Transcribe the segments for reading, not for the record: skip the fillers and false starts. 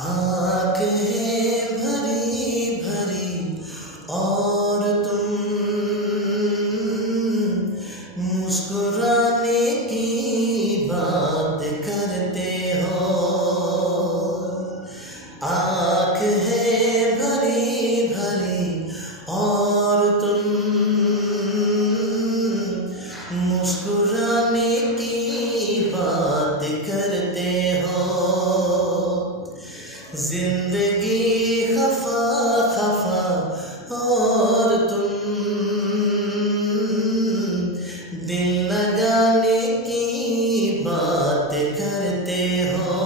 आँखें भरी भरी और तुम मुस्कुराने की बात करते हो। आँखें भरी भरी और तुम मुस्कुराने की बात करते हो। जिंदगी खफा खफा और तुम दिल लगाने की बात करते हो।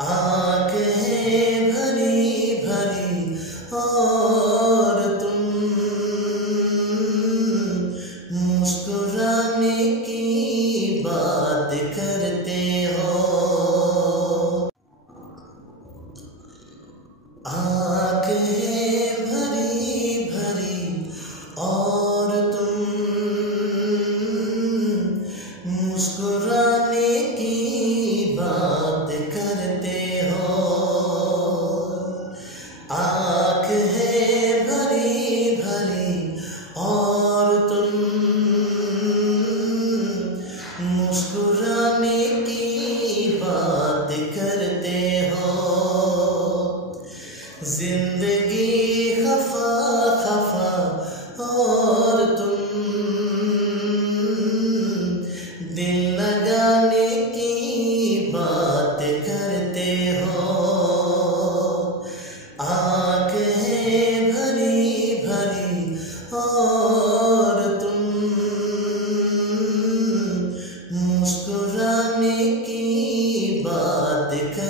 आँखें भरी भरी और तुम मुस्कुराने की बात करते हो। आँखें भरी भरी और तुम मुस्कुराने की बात करते हो। आँखें भरी भरी और तुम मुस्कुराने की बात करते हो। जिंदगी खफा खफा और तुम दिल लगाने की बात करते हो। आँखें भरी भरी और तुम मुस्कुराने की बात करते हो।